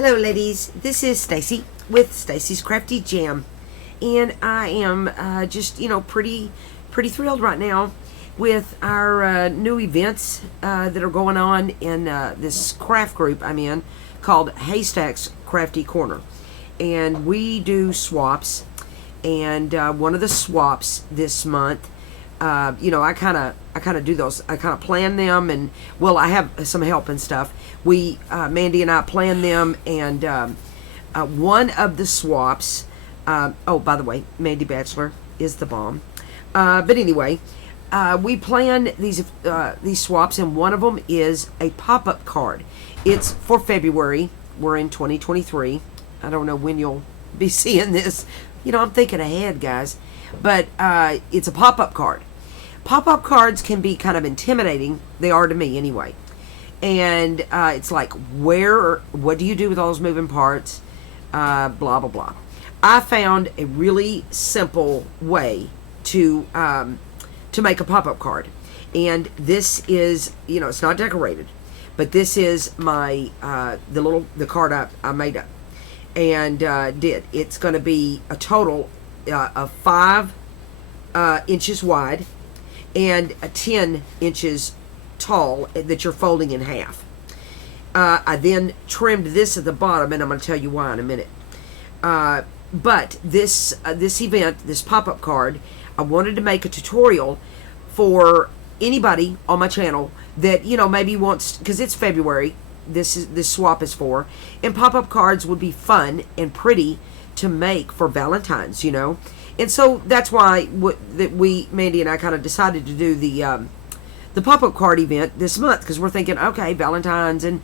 Hello ladies, this is Stacy with Stacy's Crafty Jam, and I am just pretty thrilled right now with our new events that are going on in this craft group I'm in called Haystack's Crafty Corner. And we do swaps, and one of the swaps this month, I kind of do those. I kind of plan them, and well, I have some help and stuff. We, Mandy and I, plan them, and one of the swaps. Oh, by the way, Mandy Bachelor is the bomb. But anyway, we plan these swaps, and one of them is a pop-up card. It's for February. We're in 2023. I don't know when you'll be seeing this. I'm thinking ahead, guys. But it's a pop-up card. Pop-up cards can be kind of intimidating. They are to me anyway. And it's like, what do you do with all those moving parts? Blah, blah, blah. I found a really simple way to make a pop-up card. And this is, it's not decorated. But this is my, the card I made up. And did. It's going to be a total of 5 inches wide and 10 inches tall that you're folding in half. I then trimmed this at the bottom, and I'm going to tell you why in a minute. But this event, this pop-up card, I wanted to make a tutorial for anybody on my channel that maybe wants, because it's February. This swap is for, and pop-up cards would be fun and pretty to make for Valentine's, and so that's why Mandy and I kind of decided to do the pop-up card event this month, because we're thinking, okay, Valentine's and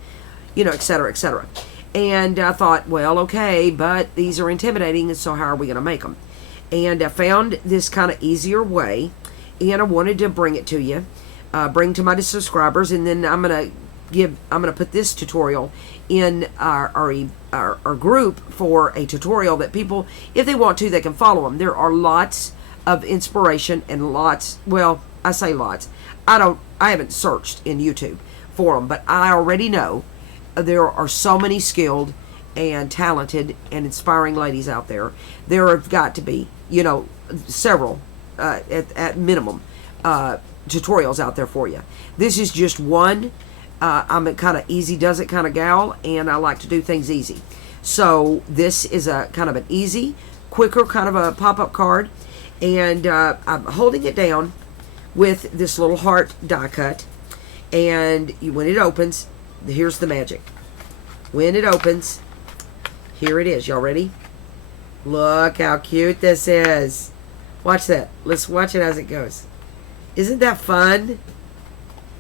et cetera, et cetera. And I thought, well, okay, but these are intimidating, and so how are we going to make them? And I found this kind of easier way, and I wanted to bring it to you, bring to my subscribers, and then I'm gonna put this tutorial in our group for a tutorial that people, if they want to, they can follow them. There are lots of inspiration and lots, well, I say lots. I haven't searched in YouTube for them, but I already know there are so many skilled and talented and inspiring ladies out there. There have got to be, several, at minimum, tutorials out there for you. This is just one. I'm a kind of easy does it kind of gal, and I like to do things easy. So this is a kind of an easy, quicker kind of a pop-up card, and I'm holding it down with this little heart die cut, and when it opens, here's the magic. When it opens, here it is. Y'all ready? Look how cute this is. Watch that. Let's watch it as it goes. Isn't that fun?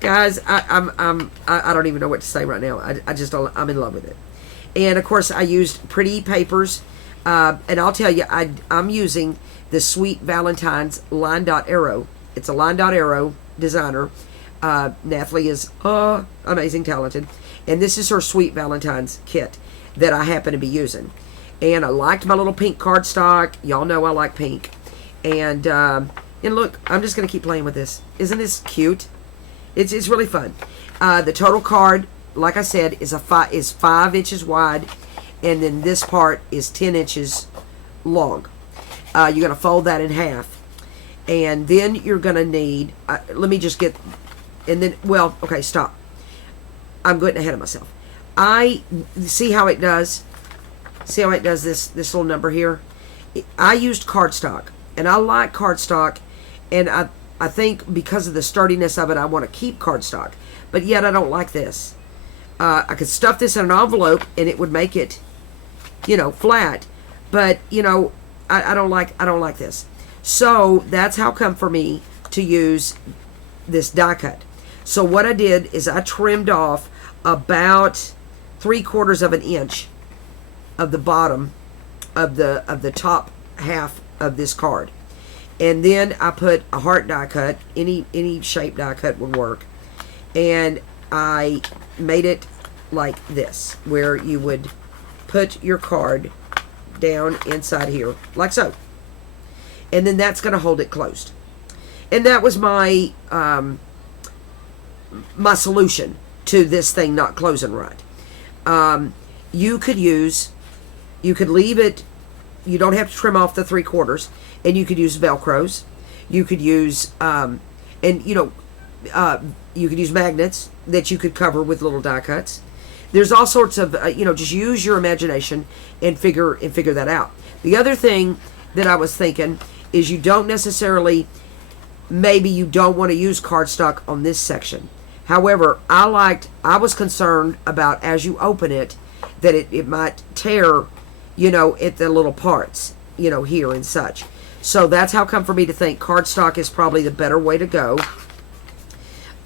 Guys, I don't even know what to say right now. I'm in love with it. And of course, I used pretty papers, and I'll tell you, I'm using the Sweet Valentine's LineDotArrow. It's a LineDotArrow designer. Nathalie is amazing, talented, and this is her Sweet Valentine's kit that I happen to be using. And I liked my little pink cardstock. Y'all know I like pink. And look, I'm just gonna keep playing with this. Isn't this cute? It's really fun. The total card, like I said, is 5 inches wide, and then this part is 10 inches long. You're going to fold that in half, and then you're going to need, let me just get, and then, well, okay, stop. I'm getting ahead of myself. See how it does this little number here? I used cardstock, and I like cardstock, and I think because of the sturdiness of it, I want to keep cardstock. But yet I don't like this. I could stuff this in an envelope and it would make it, flat. But, I don't like this. So that's how come for me to use this die cut. So what I did is I trimmed off about 3/4 of an inch of the bottom of the top half of this card. And then I put a heart die cut. Any shape die cut would work. And I made it like this, where you would put your card down inside here, like so. And then that's going to hold it closed. And that was my my solution to this thing not closing right. you could leave it, you don't have to trim off the 3/4, and you could use Velcros. You could use, you could use magnets that you could cover with little die cuts. There's all sorts of, just use your imagination and figure that out. The other thing that I was thinking is you don't necessarily, maybe you don't want to use cardstock on this section. However, I was concerned about, as you open it, that it might tear, at the little parts, here and such. So that's how come for me to think cardstock is probably the better way to go.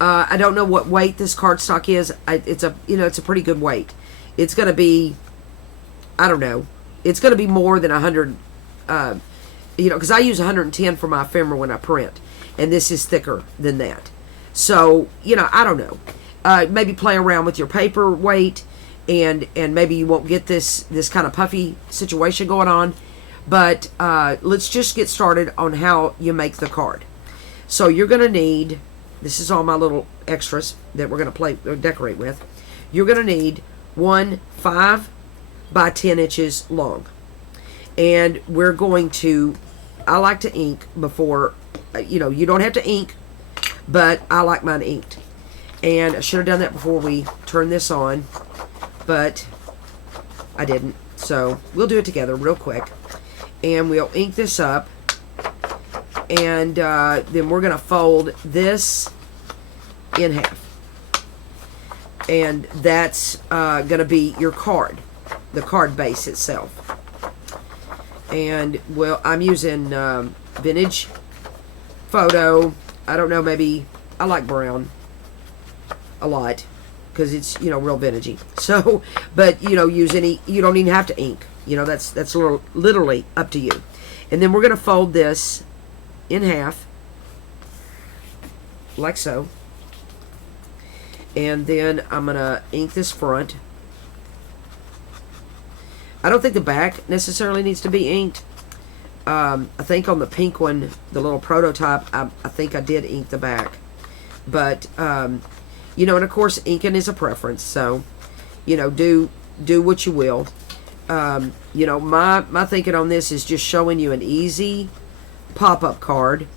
I don't know what weight this cardstock is. It's a pretty good weight. It's going to be, I don't know. It's going to be more than 100, because I use 110 for my ephemera when I print, and this is thicker than that. So, I don't know. Maybe play around with your paper weight, and maybe you won't get this kind of puffy situation going on. But let's just get started on how you make the card. So you're going to need, this is all my little extras that we're going to play or decorate with. You're going to need one 5 by 10 inches long. And we're going to, I like to ink before, you don't have to ink, but I like mine inked. And I should have done that before we turn this on, but I didn't. So we'll do it together real quick. And we'll ink this up. And then we're going to fold this in half. And that's going to be your card, the card base itself. And, well, I'm using vintage photo. I don't know, maybe I like brown a lot because it's, real vintagey. So, but, use any, you don't even have to ink. That's literally up to you. And then we're going to fold this in half, like so. And then I'm going to ink this front. I don't think the back necessarily needs to be inked. I think on the pink one, the little prototype, I think I did ink the back. But, and of course, inking is a preference. So, do what you will. My thinking on this is just showing you an easy pop-up card.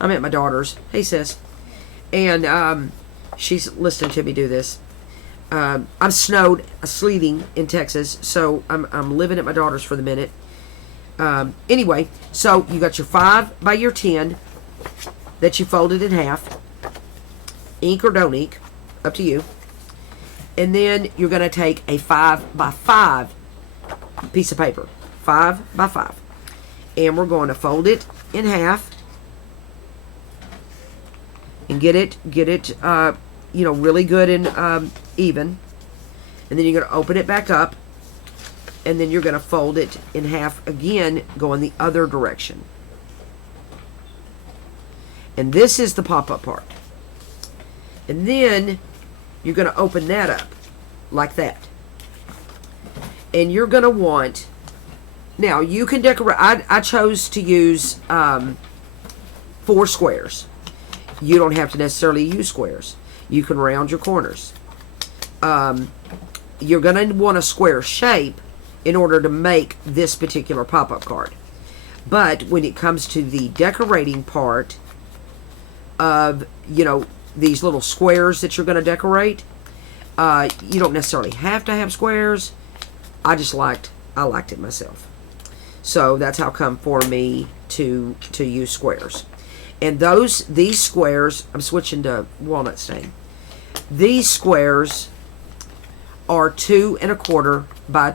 I'm at my daughter's. Hey, sis. And she's listening to me do this. I'm sleeting in Texas, so I'm living at my daughter's for the minute. Anyway, so you got your 5 by your 10 that you folded in half. Ink or don't ink, up to you. And then you're going to take a 5 by 5 piece of paper. 5 by 5. And we're going to fold it in half. And get it, really good and even. And then you're going to open it back up. And then you're going to fold it in half again, going the other direction. And this is the pop-up part. And then you're going to open that up like that. And you're going to want, now you can decorate, I chose to use 4 squares. You don't have to necessarily use squares. You can round your corners. You're going to want a square shape in order to make this particular pop-up card. But when it comes to the decorating part of, these little squares that you're going to decorate, you don't necessarily have to have squares. I liked it myself. So that's how come for me to use squares. And these squares, I'm switching to walnut stain. These squares are 2 1/4 by,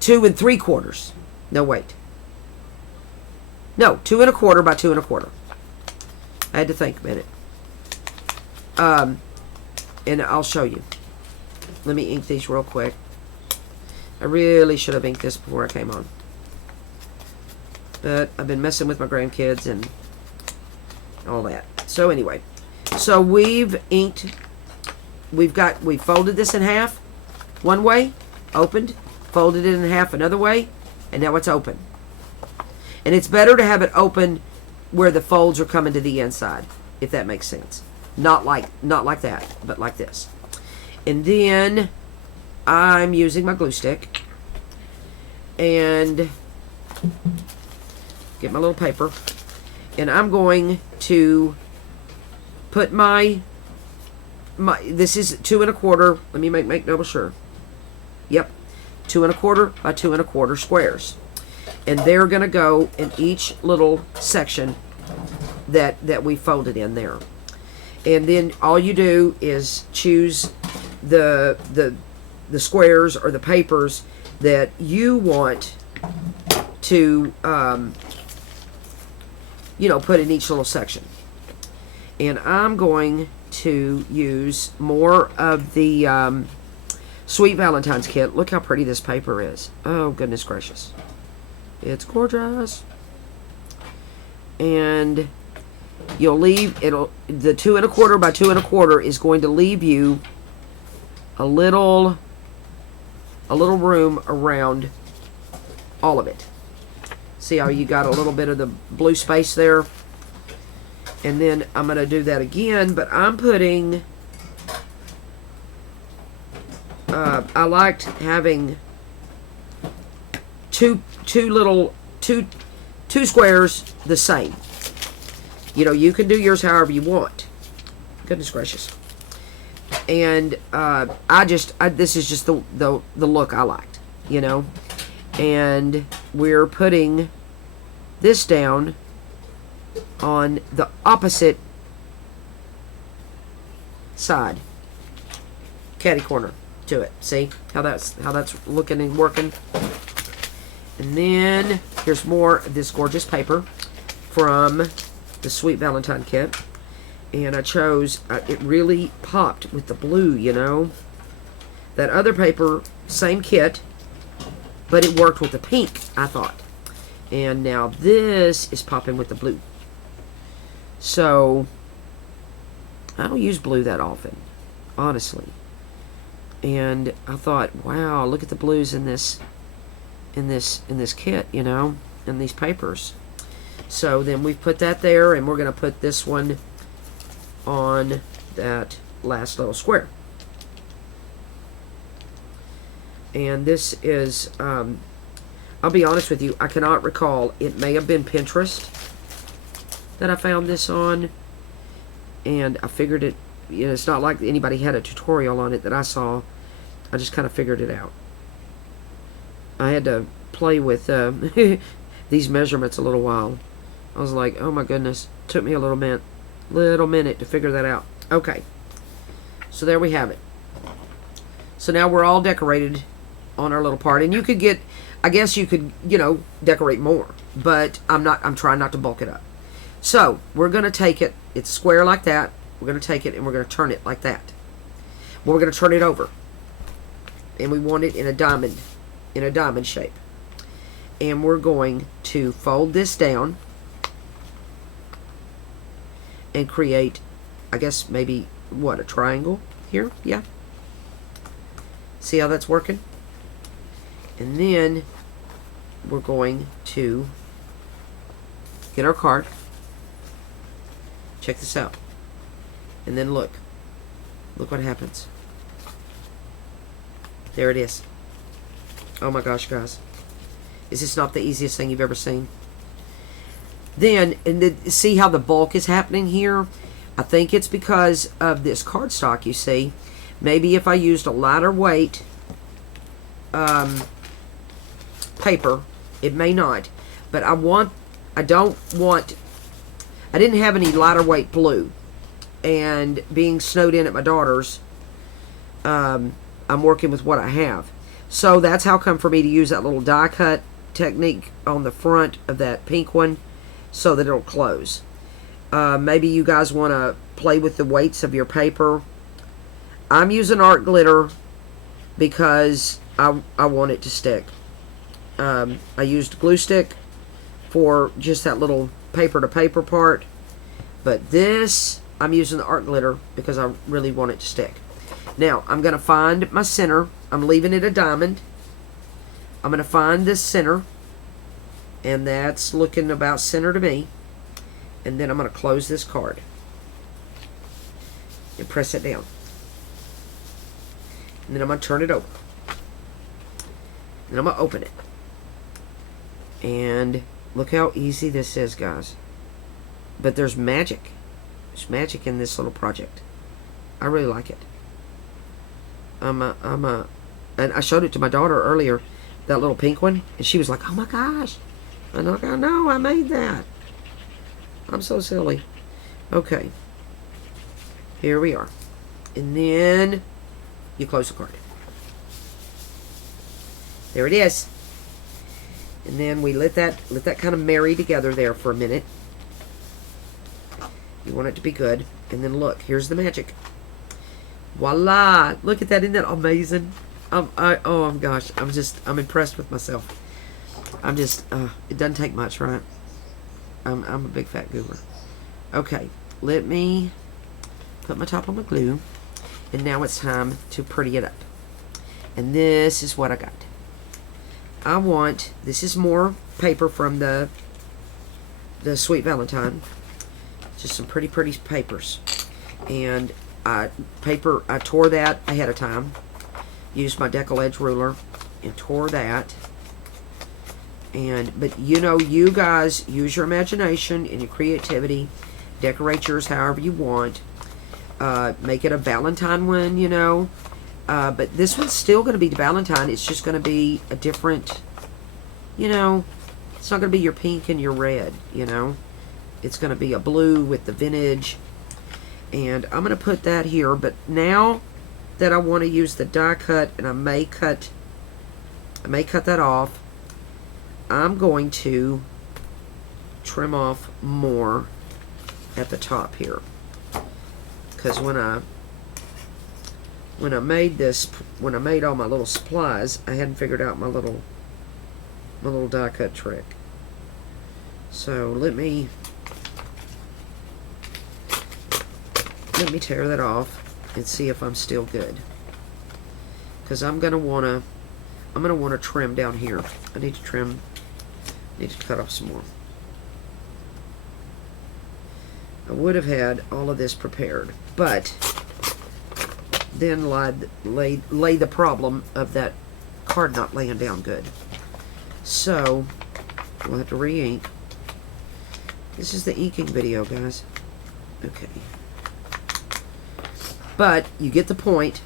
2 3/4. No, wait. No, 2 1/4 by 2 1/4. I had to think a minute. And I'll show you. Let me ink these real quick. I really should have inked this before I came on. But I've been messing with my grandkids and all that. So anyway, so we've inked, we've folded this in half one way, opened, folded it in half another way, and now it's open. And it's better to have it open where the folds are coming to the inside, if that makes sense. Not like that, but like this. And then I'm using my glue stick and get my little paper, and I'm going to put my this is 2 1/4. Let me make double sure. Yep, 2 1/4 by 2 1/4 squares, and they're going to go in each little section that we folded in there. And then all you do is choose the squares or the papers that you want to put in each little section. And I'm going to use more of the Sweet Valentine's kit. Look how pretty this paper is. Oh, goodness gracious. It's gorgeous. And you'll leave, the 2 1/4 by 2 1/4 is going to leave you a little room around all of it. See how you got a little bit of the blue space there? And then I'm going to do that again, but I'm putting, I liked having two squares the same. You can do yours however you want. Goodness gracious. And this is just the look I liked, And we're putting this down on the opposite side, catty corner to it. See how that's looking and working. And then here's more of this gorgeous paper from the Sweet Valentine kit, and I chose it really popped with the blue. That other paper, same kit, but it worked with the pink, I thought. And now this is popping with the blue. So I don't use blue that often, honestly. And I thought, wow, look at the blues in this kit, in these papers. So then we put that there, and we're going to put this one on that last little square. And this is, I'll be honest with you, I cannot recall. It may have been Pinterest that I found this on, and I figured it, it's not like anybody had a tutorial on it that I saw. I just kind of figured it out. I had to play with these measurements a little while. I was like, oh my goodness, took me a little minute to figure that out. Okay, so there we have it. So now we're all decorated on our little part, and you could get, I guess you could, decorate more, but I'm trying not to bulk it up. So we're going to take it, it's square like that, we're going to take it and we're going to turn it like that. Well, we're going to turn it over, and we want it in a diamond shape. And we're going to fold this down and create, I guess maybe, what, a triangle here? Yeah. See how that's working? And then we're going to get our card. Check this out. And then look what happens. There it is. Oh my gosh, guys. Is this not the easiest thing you've ever seen? Then, see how the bulk is happening here? I think it's because of this cardstock, you see. Maybe if I used a lighter weight paper, it may not. But I didn't have any lighter weight blue. And being snowed in at my daughter's, I'm working with what I have. So that's how come for me to use that little die cut technique on the front of that pink one so that it'll close. Maybe you guys want to play with the weights of your paper. I'm using art glitter because I want it to stick. I used glue stick for just that little paper to paper part, but this I'm using the art glitter because I really want it to stick. Now I'm going to find my center. I'm leaving it a diamond. I'm going to find this center, and that's looking about center to me. And then I'm going to close this card and press it down. And then I'm going to turn it over. And I'm going to open it. And look how easy this is, guys. But there's magic. There's magic in this little project. I really like it. And I showed it to my daughter earlier, that little pink one, and she was like, "Oh my gosh!" I'm like, "I know, I made that. I'm so silly." Okay, here we are, and then you close the card. There it is, and then we let that kind of marry together there for a minute. You want it to be good, and then look, here's the magic. Voila! Look at that, isn't that amazing? Oh gosh, I'm impressed with myself. It doesn't take much, right? I'm a big fat goober. Okay, let me put my top on my glue, and now it's time to pretty it up. And this is what I got. This is more paper from the Sweet Valentine. Just some pretty papers. And I tore that ahead of time. Used my decal edge ruler and tore that. But you guys use your imagination and your creativity. Decorate yours however you want. Make it a Valentine one, but this one's still going to be the Valentine. It's just going to be a different, it's not going to be your pink and your red, It's going to be a blue with the vintage. And I'm going to put that here. But now that I want to use the die cut, and I may cut that off, I'm going to trim off more at the top here. Because when I made all my little supplies, I hadn't figured out my little die cut trick. So let me tear that off and see if I'm still good. Because I'm gonna wanna trim down here. I need to cut off some more. I would have had all of this prepared, but then lay the problem of that card not laying down good. So we'll have to re-ink. This is the inking video, guys. Okay. But you get the point,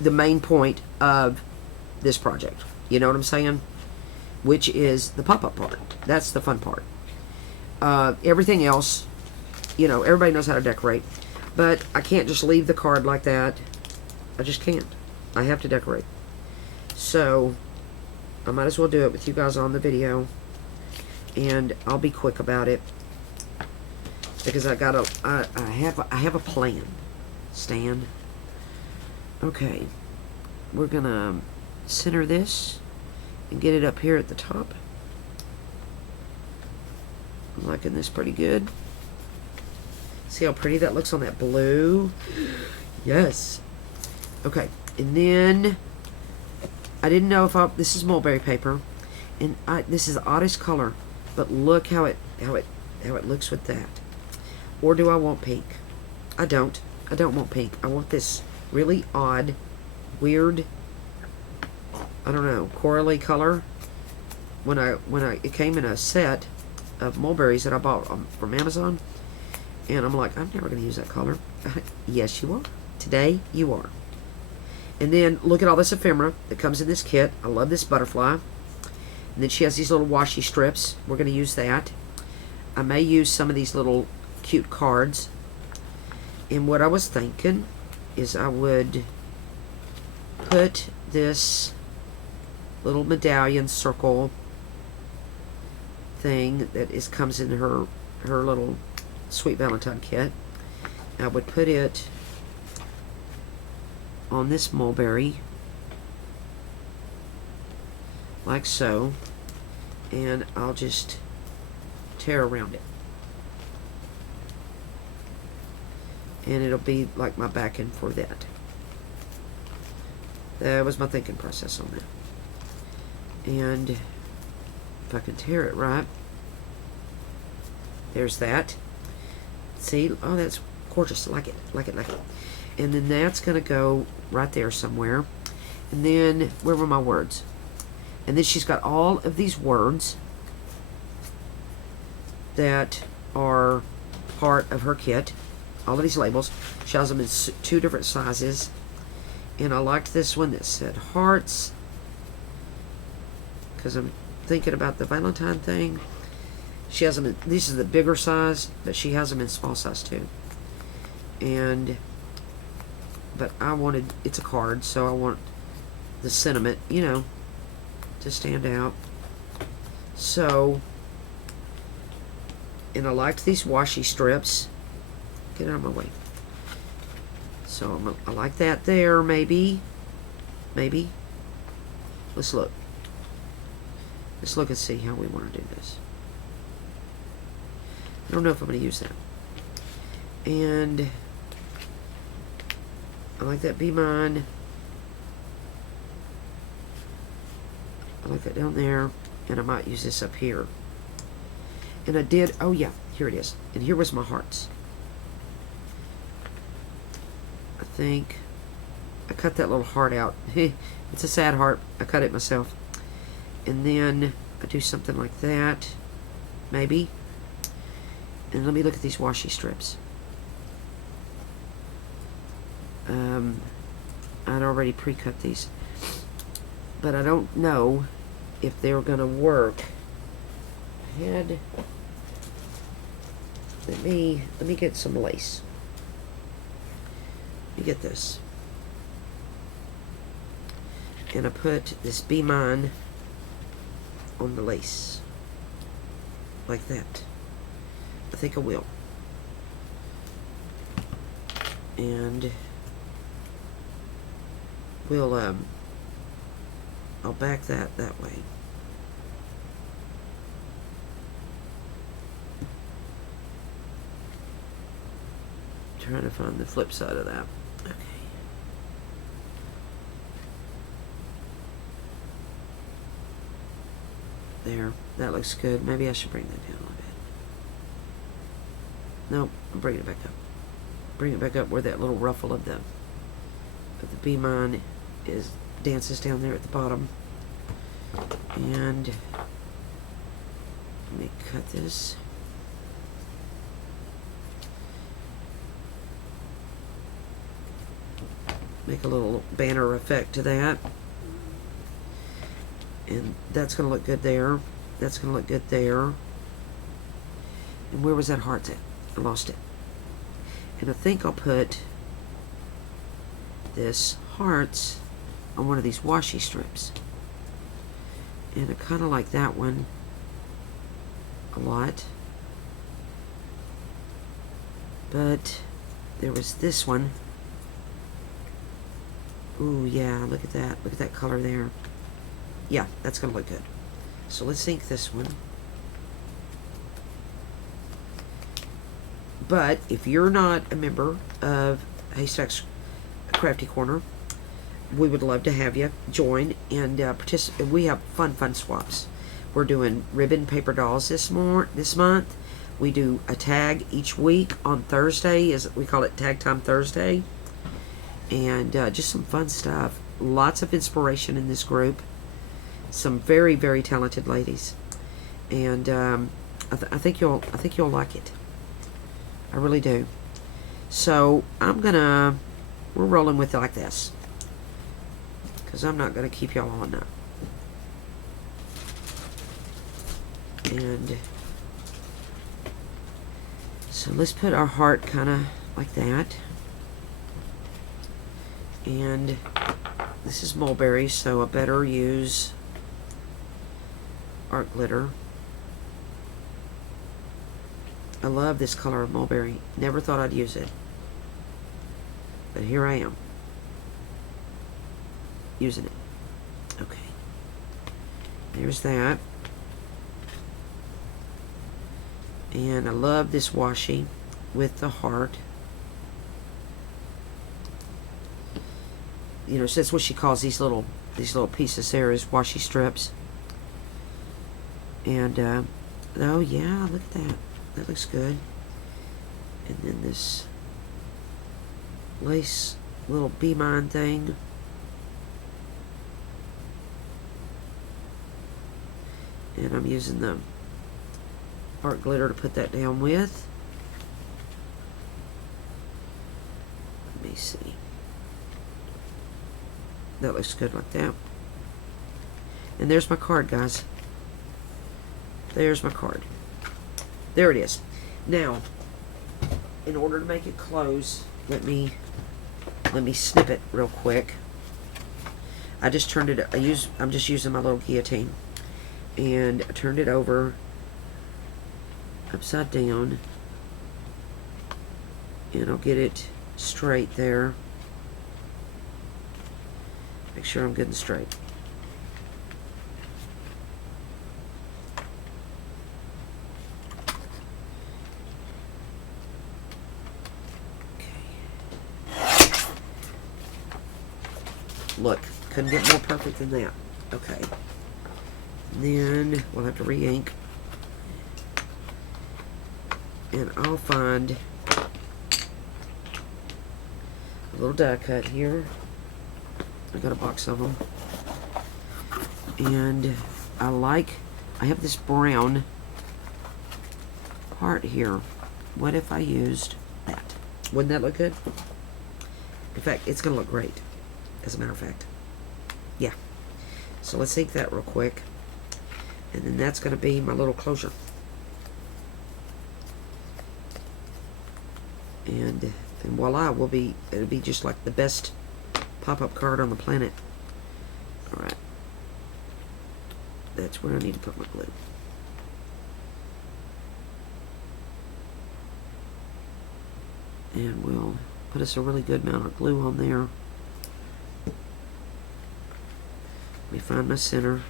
the main point of this project. You know what I'm saying? Which is the pop-up part. That's the fun part. Everything else, everybody knows how to decorate. But I can't just leave the card like that. I just can't. I have to decorate. So I might as well do it with you guys on the video. And I'll be quick about it. Because I have a plan. Stand. Okay. We're gonna center this and get it up here at the top. I'm liking this pretty good. See how pretty that looks on that blue? Yes. Okay, and then I didn't know if this is mulberry paper, and this is the oddest color, but look how it looks with that. Or do I want pink? I don't want pink. I want this really odd, weird, I don't know, corally color. It came in a set of mulberries that I bought from Amazon, and I'm like, I'm never going to use that color. Yes, you are. Today, you are. And then look at all this ephemera that comes in this kit. I love this butterfly. And then she has these little washi strips. We're going to use that. I may use some of these little cute cards. And what I was thinking is I would put this little medallion circle thing that comes in her little Sweet Valentine kit. I would put it on this mulberry like so, and I'll just tear around it, and it'll be like my backing for that. That was my thinking process on that. And if I can tear it right, there's that. See? Oh, that's gorgeous. I like it. Like it. And then that's going to go right there somewhere. And then, where were my words? And then she's got all of these words that are part of her kit. All of these labels. She has them in 2 different sizes. And I liked this one that said hearts, because I'm thinking about the Valentine thing. She has them in, this is the bigger size, but she has them in small size too. But I wanted, it's a card, so I want the sentiment, you know, to stand out. So, and I liked these washi strips. Get out of my way. So I like that there, maybe. Let's look. Let's look and see how we want to do this. I don't know if I'm going to use that. And I like that Be Mine. I like that down there. And I might use this up here. And I did, oh yeah, here it is. And here was my hearts. I think I cut that little heart out. It's a sad heart. I cut it myself. And then I do something like that. Maybe. And let me look at these washi strips. I'd already pre-cut these. But I don't know if they're going to work. Let me get some lace. Let me get this. And I put this Be Mine on the lace. Like that. I think I will. And we'll I'll back that way. Trying to find the flip side of that. Okay. There. That looks good. Maybe I should bring that down a little bit. Nope. I'm bringing it back up. Bring it back up where that little ruffle of the Be Mine is dances down there at the bottom. And let me cut this. Make a little banner effect to that. And that's going to look good there. That's going to look good there. And where was that heart at? I lost it. And I think I'll put this hearts on one of these washi strips. And I kind of like that one a lot. But there was this one. Ooh, yeah, look at that. Look at that color there. Yeah, that's going to look good. So let's ink this one. But if you're not a member of Haystack's Crafty Corner, we would love to have you join and participate. We have fun swaps. We're doing ribbon paper dolls this month. We do a tag each week on Thursday. We call it Tag Time Thursday. And just some fun stuff. Lots of inspiration in this group. Some very, very talented ladies. And I think you'll like it. I really do. So we're rolling with it like this, because I'm not going to keep y'all on that. And so let's put our heart kind of like that. And this is mulberry, so I better use art glitter. I love this color of mulberry. Never thought I'd use it, but here I am using it. Okay, there's that. And I love this washi with the heart. You know, so that's what she calls these little pieces there, is washi strips. And oh yeah, look at that. That looks good. And then this lace little Be Mine thing. And I'm using the art glitter to put that down with. Let me see. That looks good like that. And there's my card, guys. There's my card. There it is. Now, in order to make it close, let me snip it real quick. I just turned it. I'm just using my little guillotine, and I turned it over upside down, and I'll get it straight there. Make sure I'm good and straight. Look, couldn't get more perfect than that. Okay. And then we'll have to re-ink. And I'll find a little die cut here. I got a box of them. And I have this brown part here. What if I used that? Wouldn't that look good? In fact, it's going to look great, as a matter of fact. Yeah. So let's ink that real quick. And then that's going to be my little closure. And voila, it'll be just like the best pop-up card on the planet. Alright. That's where I need to put my glue. And we'll put us a really good amount of glue on there. Let me find my center.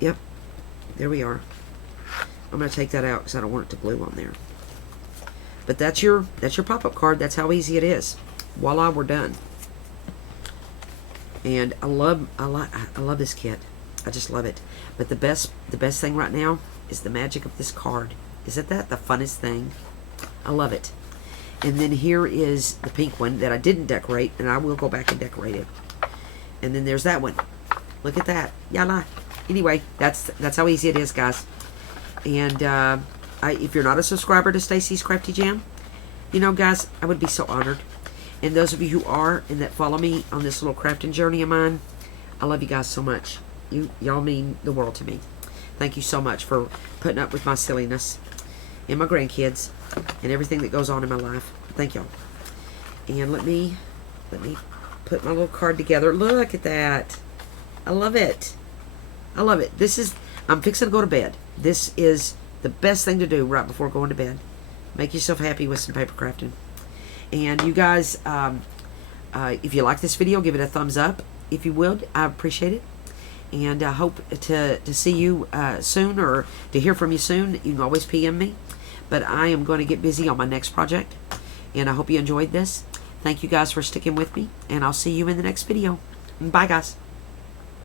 Yep, there we are. I'm going to take that out because I don't want it to glue on there. But that's your pop-up card. That's how easy it is. Voila, we're done. And I love this kit. I just love it. But the best thing right now is the magic of this card. Isn't that the funnest thing? I love it. And then here is the pink one that I didn't decorate, and I will go back and decorate it. And then there's that one. Look at that. Yalla. Anyway, that's how easy it is, guys. And if you're not a subscriber to Stacy's Crafty Jam, you know, guys, I would be so honored. And those of you who are and that follow me on this little crafting journey of mine, I love you guys so much. Y'all mean the world to me. Thank you so much for putting up with my silliness and my grandkids and everything that goes on in my life. Thank y'all. And let me put my little card together. Look at that. I love it. I love it. I'm fixing to go to bed. This is the best thing to do right before going to bed. Make yourself happy with some paper crafting. And you guys, if you like this video, give it a thumbs up. If you would, I appreciate it. And I hope to see you soon, or to hear from you soon. You can always PM me. But I am going to get busy on my next project. And I hope you enjoyed this. Thank you guys for sticking with me. And I'll see you in the next video. Bye, guys.